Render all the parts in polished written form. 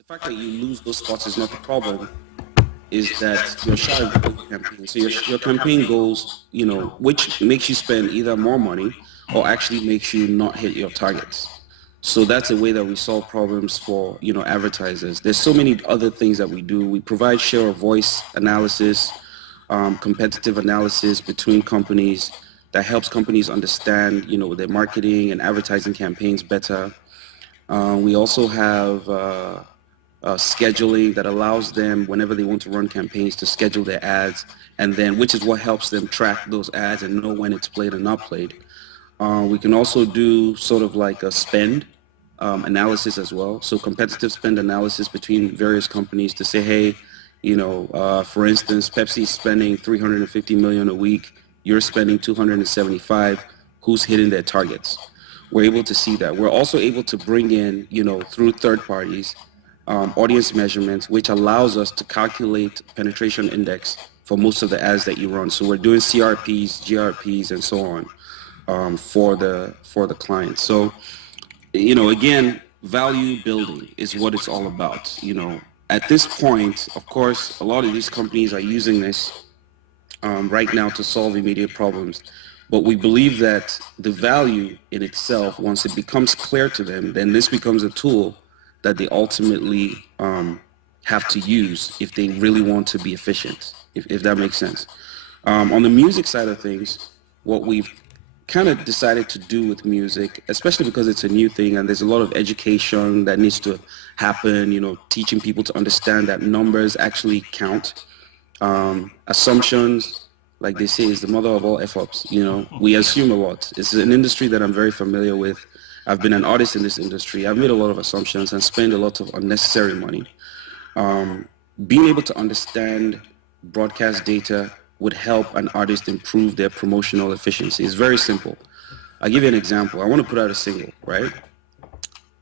The fact that you lose those spots is not the problem. Is that you're shy of the campaign. So your campaign goals, which makes you spend either more money or actually makes you not hit your targets. So that's a way that we solve problems for, advertisers. There's so many other things that we do. We provide share of voice analysis, competitive analysis between companies that helps companies understand, their marketing and advertising campaigns better. We also have scheduling that allows them, whenever they want to run campaigns, to schedule their ads, and then which is what helps them track those ads and know when it's played and not played. We can also do sort of like a spend analysis as well. So competitive spend analysis between various companies to say, hey, for instance, Pepsi is spending 350 million a week. You're spending 275. Who's hitting their targets? We're able to see that. We're also able to bring in, through third parties, audience measurements, which allows us to calculate penetration index for most of the ads that you run. So we're doing CRPs, GRPs, and so on for the client. So, again, value building is what it's all about. At this point, of course, a lot of these companies are using this right now to solve immediate problems. But we believe that the value in itself, once it becomes clear to them, then this becomes a tool that they ultimately have to use if they really want to be efficient, if that makes sense. On the music side of things, what we've kind of decided to do with music, especially because it's a new thing and there's a lot of education that needs to happen, teaching people to understand that numbers actually count. Assumptions, like they say, is the mother of all F-ups. We assume a lot. It's an industry that I'm very familiar with. I've been an artist in this industry. I've made a lot of assumptions and spent a lot of unnecessary money. Being able to understand broadcast data would help an artist improve their promotional efficiency. It's very simple. I'll give you an example. I want to put out a single, right?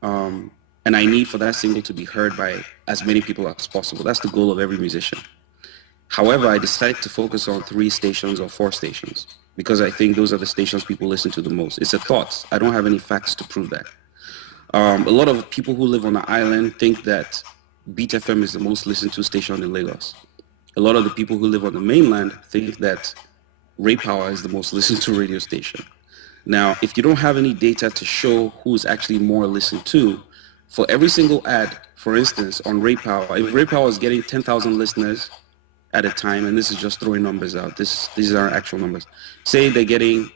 And I need for that single to be heard by as many people as possible. That's the goal of every musician. However, I decided to focus on 3 stations or 4 stations because I think those are the stations people listen to the most. It's a thought. I don't have any facts to prove that. A lot of people who live on the island think that Beat FM is the most listened to station in Lagos. A lot of the people who live on the mainland think that Ray Power is the most listened to radio station. Now, if you don't have any data to show who's actually more listened to, for every single ad, for instance, on Ray Power, if Ray Power is getting 10,000 listeners at a time, and this is just throwing numbers out, these are actual numbers. Say they're getting,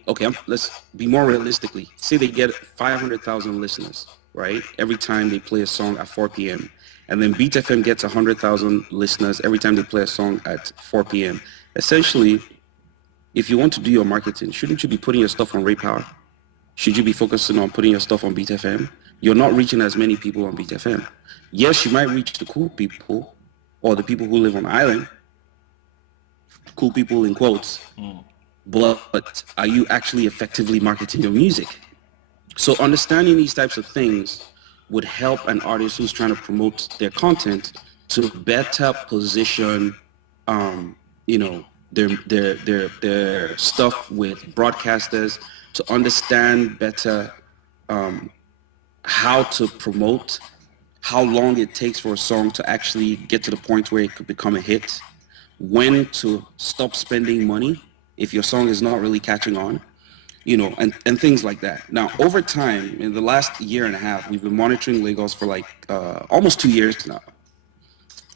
let's be more realistically, say they get 500,000 listeners, right? Every time they play a song at 4 p.m. And then Beat FM gets 100,000 listeners every time they play a song at 4 p.m. Essentially, if you want to do your marketing, shouldn't you be putting your stuff on Ray Power? Should you be focusing on putting your stuff on Beat FM? You're not reaching as many people on Beat FM. Yes, you might reach the cool people or the people who live on the island, cool people in quotes, but are you actually effectively marketing your music? So understanding these types of things would help an artist who's trying to promote their content to better position, their stuff with broadcasters, to understand better how to promote, how long it takes for a song to actually get to the point where it could become a hit, when to stop spending money if your song is not really catching on, and things like that. Now, over time, in the last year and a half, we've been monitoring Lagos for almost 2 years now.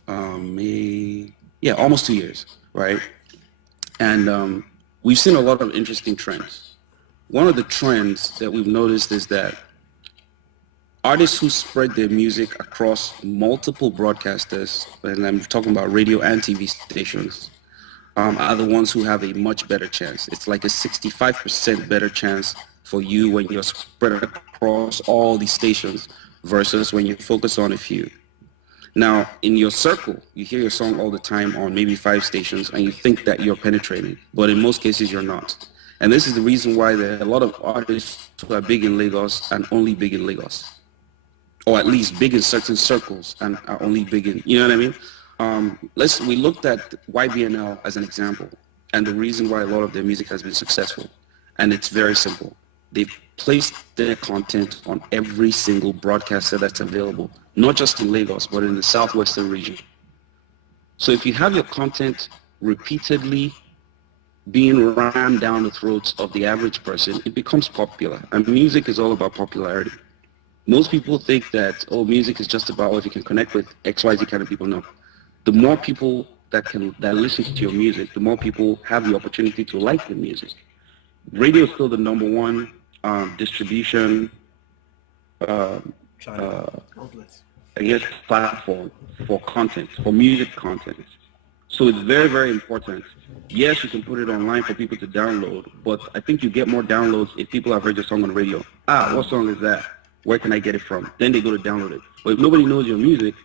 Almost 2 years, right? And we've seen a lot of interesting trends. One of the trends that we've noticed is that artists who spread their music across multiple broadcasters, and I'm talking about radio and TV stations, are the ones who have a much better chance. It's like a 65% better chance for you when you're spread across all these stations versus when you focus on a few. Now, in your circle, you hear your song all the time on maybe 5 stations and you think that you're penetrating, but in most cases you're not. And this is the reason why there are a lot of artists who are big in Lagos and only big in Lagos, or at least big in certain circles and are only big in, you know what I mean? We looked at YBNL as an example, and the reason why a lot of their music has been successful, and it's very simple. They've placed their content on every single broadcaster that's available, not just in Lagos, but in the southwestern region. So if you have your content repeatedly being rammed down the throats of the average person, it becomes popular. And music is all about popularity. Most people think that, oh, music is just about, oh, if you can connect with XYZ kind of people. No. The more people that listen to your music, the more people have the opportunity to like the music. Radio is still the number one distribution, uh, I guess, platform for content, for music content. So it's very, very important. Yes, you can put it online for people to download, but I think you get more downloads if people have heard your song on radio. Ah, what song is that? Where can I get it from? Then they go to download it. But if nobody knows your music,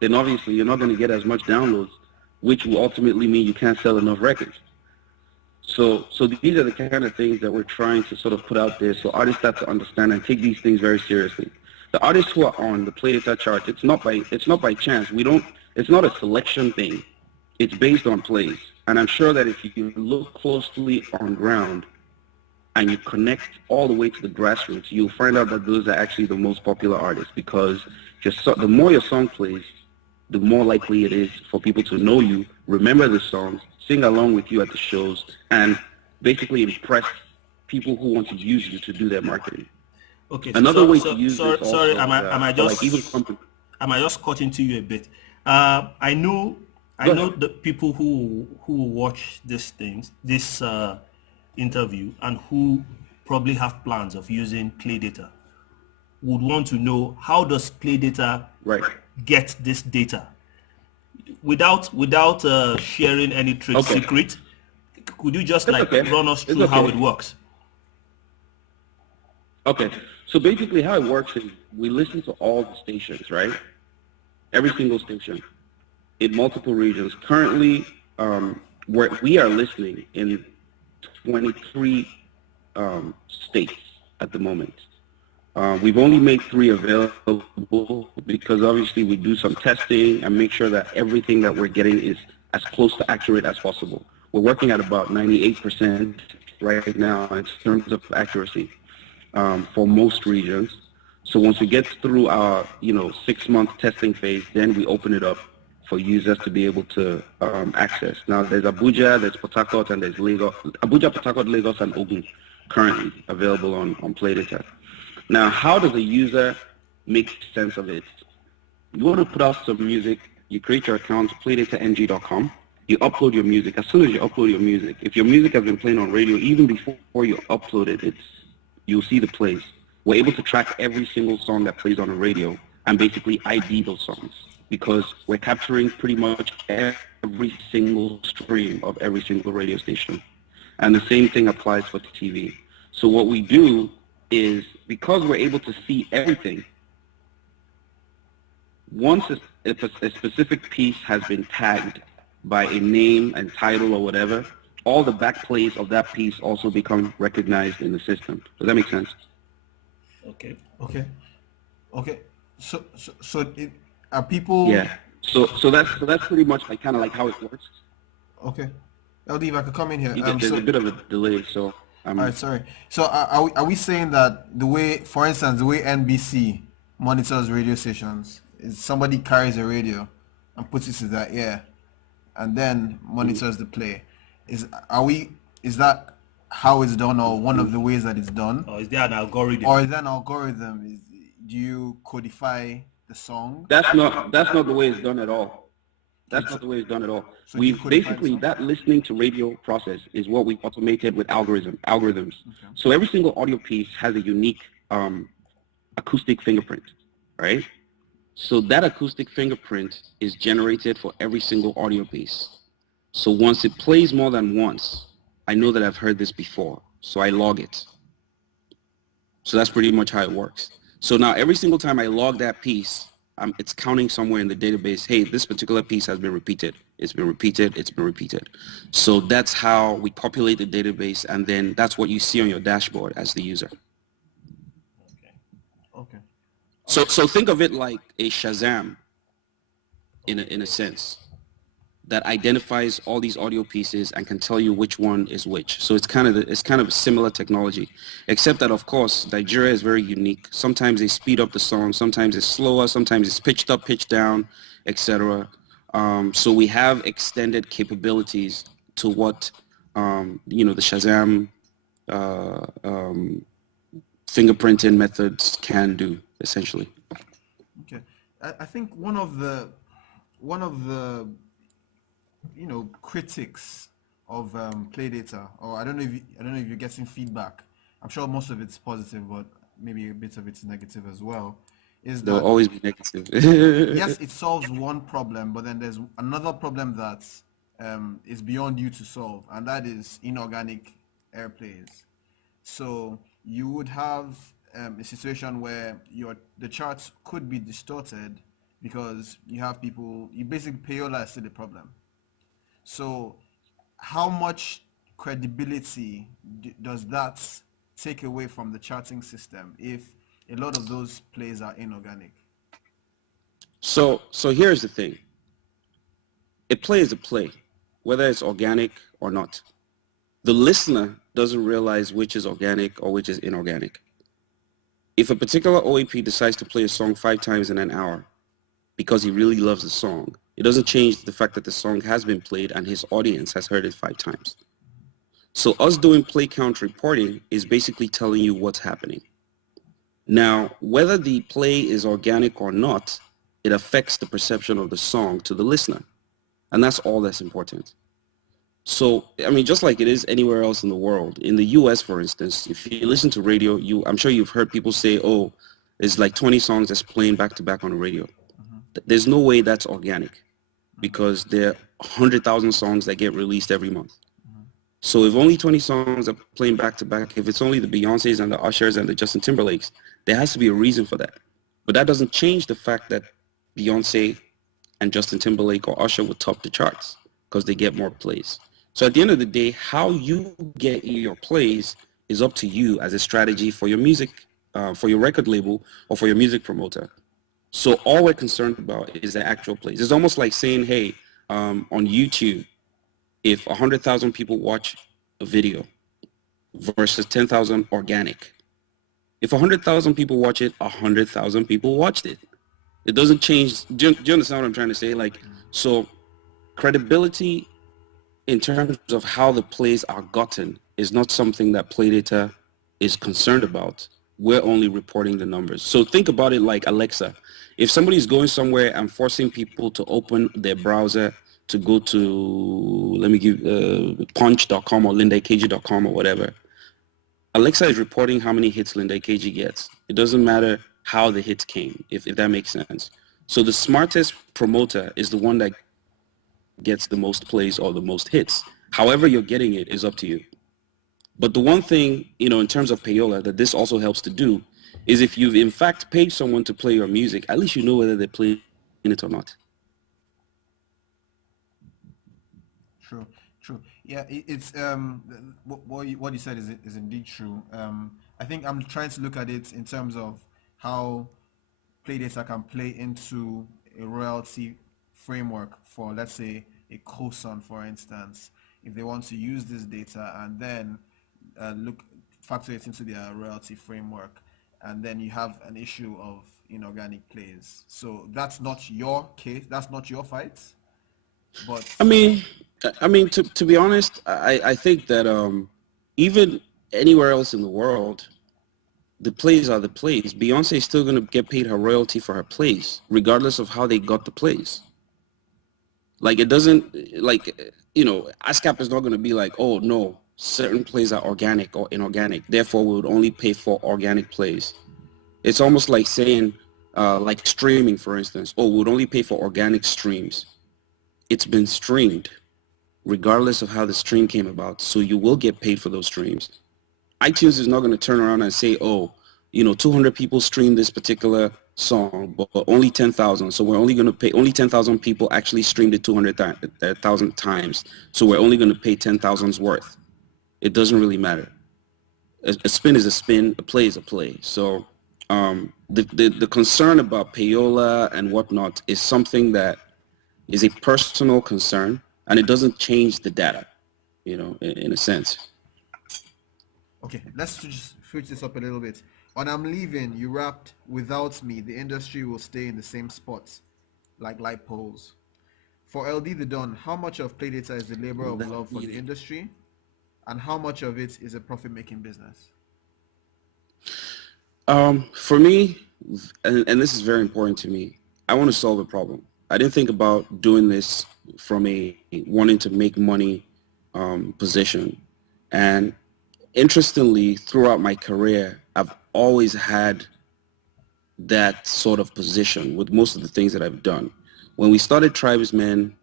then obviously you're not going to get as much downloads, which will ultimately mean you can't sell enough records. So these are the kind of things that we're trying to sort of put out there so artists start to understand and take these things very seriously. The artists who are on the PlayData chart, it's not by chance. It's not a selection thing. It's based on plays. And I'm sure that if you look closely on ground and you connect all the way to the grassroots, you'll find out that those are actually the most popular artists, because the more your song plays, the more likely it is for people to know you, remember the songs, sing along with you at the shows, and basically impress people who want to use you to do their marketing. Okay. Another way to use this also, sorry, am I just like am I just cutting to you a bit? I know the people who watch these things, this interview, and who probably have plans of using PlayData would want to know, how does PlayData get this data without sharing any trade secret? Could you just run us through how it works? Okay, so basically how it works is we listen to all the stations, right? Every single station in multiple regions. Currently, where we are listening in 23 states at the moment. We've only made 3 available because obviously we do some testing and make sure that everything that we're getting is as close to accurate as possible. We're working at about 98% right now in terms of accuracy for most regions. So once we get through our 6-month testing phase, then we open it up for users to be able to access. Now there's Abuja, there's Port Harcourt, and there's Lagos. Abuja, Port Harcourt, Lagos, and Ogun currently available on PlayData. Now, how does a user make sense of it? You want to put out some music, you create your account, playdatang.com, you upload your music. As soon as you upload your music, if your music has been playing on radio, even before you upload it, you'll see the plays. We're able to track every single song that plays on the radio and basically ID those songs, because we're capturing pretty much every single stream of every single radio station. And the same thing applies for TV. So what we do is, because we're able to see everything, once a specific piece has been tagged by a name and title or whatever, all the back plays of that piece also become recognized in the system. Does that make sense? Okay. So are people? Yeah. So that's pretty much kind of how it works. Okay. eLDee, if I could come in here. There's a bit of a delay, so. All right, sorry. So are we saying that the way, for instance, the way NBC monitors radio stations is somebody carries a radio and puts it to their ear and then monitors the play? Is that how it's done, or one of the ways that it's done? Or is there an algorithm? Do you codify the song? That's not the way it's done at all. That's not the way it's done at all. So We've basically, that listening to radio process is what we've automated with algorithms. Okay. So every single audio piece has a unique acoustic fingerprint, right? So that acoustic fingerprint is generated for every single audio piece. So once it plays more than once, I know that I've heard this before, so I log it. So that's pretty much how it works. So now every single time I log that piece, it's counting somewhere in the database, hey, this particular piece has been repeated. It's been repeated. It's been repeated. So that's how we populate the database, and then that's what you see on your dashboard as the user. Okay. So think of it like a Shazam in a sense. that identifies all these audio pieces and can tell you which one is which. So it's kind of a similar technology, except that of course Nigeria is very unique. Sometimes they speed up the song, sometimes it's slower, sometimes it's pitched up, pitched down, etc. So we have extended capabilities to what the Shazam fingerprinting methods can do, essentially. Okay, I think one of the critics of PlayData, or I don't know if you're getting feedback. I'm sure most of it's positive, but maybe a bit of it's negative as well. Is There'll that always be negative. yes, it solves one problem, but then there's another problem that is beyond you to solve, and that is inorganic airplays. So you would have a situation where the charts could be distorted because you have people. You basically payola is still the problem. So how much credibility does that take away from the charting system if a lot of those plays are inorganic? So here's the thing. A play is a play, whether it's organic or not. The listener doesn't realize which is organic or which is inorganic. If a particular OAP decides to play a song 5 times in an hour because he really loves the song, it doesn't change the fact that the song has been played and his audience has heard it 5 times. So us doing play count reporting is basically telling you what's happening. Now, whether the play is organic or not, it affects the perception of the song to the listener. And that's all that's important. So, I mean, just like it is anywhere else in the world, in the US, for instance, if you listen to radio, I'm sure you've heard people say, oh, there's like 20 songs that's playing back to back on the radio. There's no way that's organic because there are 100,000 songs that get released every month. So if only 20 songs are playing back to back, if it's only the Beyoncés and the Ushers and the Justin Timberlakes, there has to be a reason for that. But that doesn't change the fact that Beyonce and Justin Timberlake or Usher would top the charts because they get more plays. So at the end of the day, how you get your plays is up to you as a strategy for your music, for your record label or for your music promoter. So all we're concerned about is the actual plays. It's almost like saying, hey, on YouTube, if 100,000 people watch a video versus 10,000 organic, if 100,000 people watch it, 100,000 people watched it. It doesn't change. Do you understand what I'm trying to say? Like, so credibility in terms of how the plays are gotten is not something that PlayData is concerned about. We're only reporting the numbers. So think about it like Alexa. If somebody is going somewhere and forcing people to open their browser to go to, let me give, punch.com or lindakg.com or whatever, Alexa is reporting how many hits Linda KG gets. It doesn't matter how the hits came, if that makes sense. So the smartest promoter is the one that gets the most plays or the most hits. However you're getting it is up to you. But the one thing, in terms of payola that this also helps to do is if you've in fact paid someone to play your music, at least you know whether they're playing it or not. True, true. Yeah, it's what you said is indeed true. I think I'm trying to look at it in terms of how PlayData can play into a royalty framework for, let's say, a COSON, for instance, if they want to use this data and then factor it into their royalty framework, and then you have an issue of inorganic plays. So that's not your case. That's not your fight. But I mean, to be honest, I think that even anywhere else in the world, the plays are the plays. Beyonce is still going to get paid her royalty for her plays, regardless of how they got the plays. Like, it doesn't, like, ASCAP is not going to be like, oh, no, certain plays are organic or inorganic. Therefore, we would only pay for organic plays. It's almost like saying, like streaming, for instance, oh, we would only pay for organic streams. It's been streamed, regardless of how the stream came about. So you will get paid for those streams. iTunes is not going to turn around and say, oh, 200 people streamed this particular song, but only 10,000. So we're only going to pay, only 10,000 people actually streamed it 200,000 times. So we're only going to pay 10,000's worth. It doesn't really matter. A spin is a spin, a play is a play. So the concern about payola and whatnot is something that is a personal concern, and it doesn't change the data, in a sense. Okay, let's just switch this up a little bit. On I'm leaving, you rapped, without me, the industry will stay in the same spots, like light poles. For LD the Don, how much of PlayData is the labor of love for the industry, and how much of it is a profit-making business? For me, and this is very important to me, I want to solve a problem. I didn't think about doing this from a wanting to make money position. And interestingly, throughout my career, I've always had that sort of position with most of the things that I've done. When we started Tribesmen,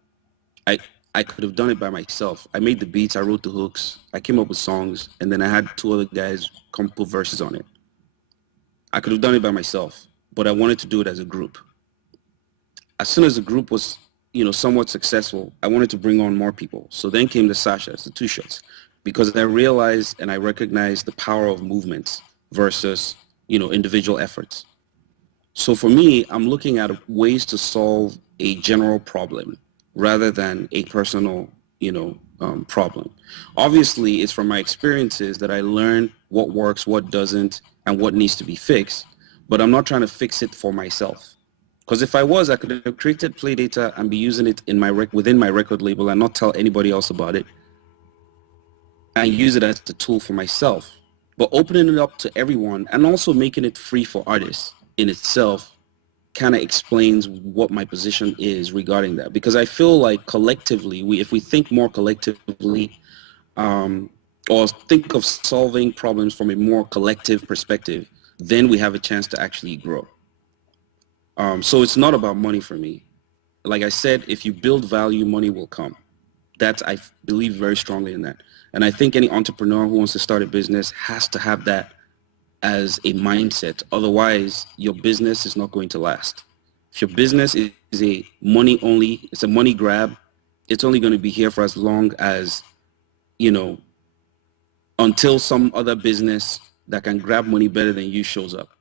I I could have done it by myself. I made the beats, I wrote the hooks, I came up with songs, and then I had two other guys come put verses on it. I could have done it by myself, but I wanted to do it as a group. As soon as the group was, somewhat successful, I wanted to bring on more people. So then came the Sashas, the two shots, because I realized and I recognized the power of movements versus, individual efforts. So for me, I'm looking at ways to solve a general problem rather than a personal, problem. Obviously, it's from my experiences that I learn what works, what doesn't, and what needs to be fixed. But I'm not trying to fix it for myself. Because if I was, I could have created PlayData and be using it in within my record label and not tell anybody else about it, and use it as a tool for myself. But opening it up to everyone and also making it free for artists in itself kind of explains what my position is regarding that. Because I feel like collectively, if we think more collectively, or think of solving problems from a more collective perspective, then we have a chance to actually grow. So it's not about money for me. Like I said, if you build value, money will come. I believe very strongly in that. And I think any entrepreneur who wants to start a business has to have that as a mindset. Otherwise, your business is not going to last. If your business is it's a money grab, it's only going to be here for as long as, until some other business that can grab money better than you shows up.